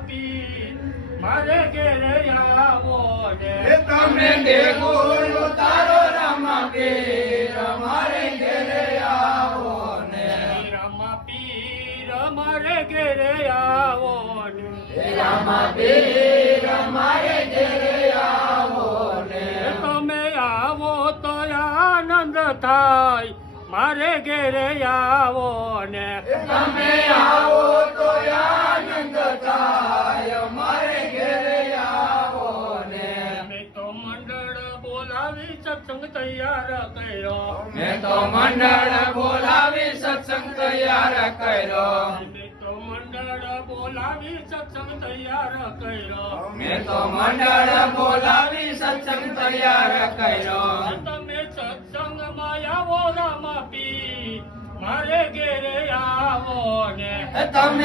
પી મારે ઘેરે આવો ને તમે દેગુલ ઉતારો રામાપીર મારે ઘેરે આવો ને રામાપીર મારે ઘેરે આવો ને રામાપીર મારે ઘેરે આવો ને તમે આવો તો આનંદ થાય મારે ઘેરે આવો ને તમે આવો તો આનંદ થાય મારે ઘેરે આવો ને મેં તો મંડળ બોલાવી સત્સંગ તૈયાર કર્યો મેં તો મંડળ બોલાવી સત્સંગ તૈયાર કર્યો મેં તો મંડળ બોલાવી સત્સંગ તૈયાર કર્યો મેં તો મંડળ બોલાવી સત્સંગ તૈયાર કર્યો તમે સત્સંગમાં આવો રામાપી મારે ઘેરે આવો ને તમે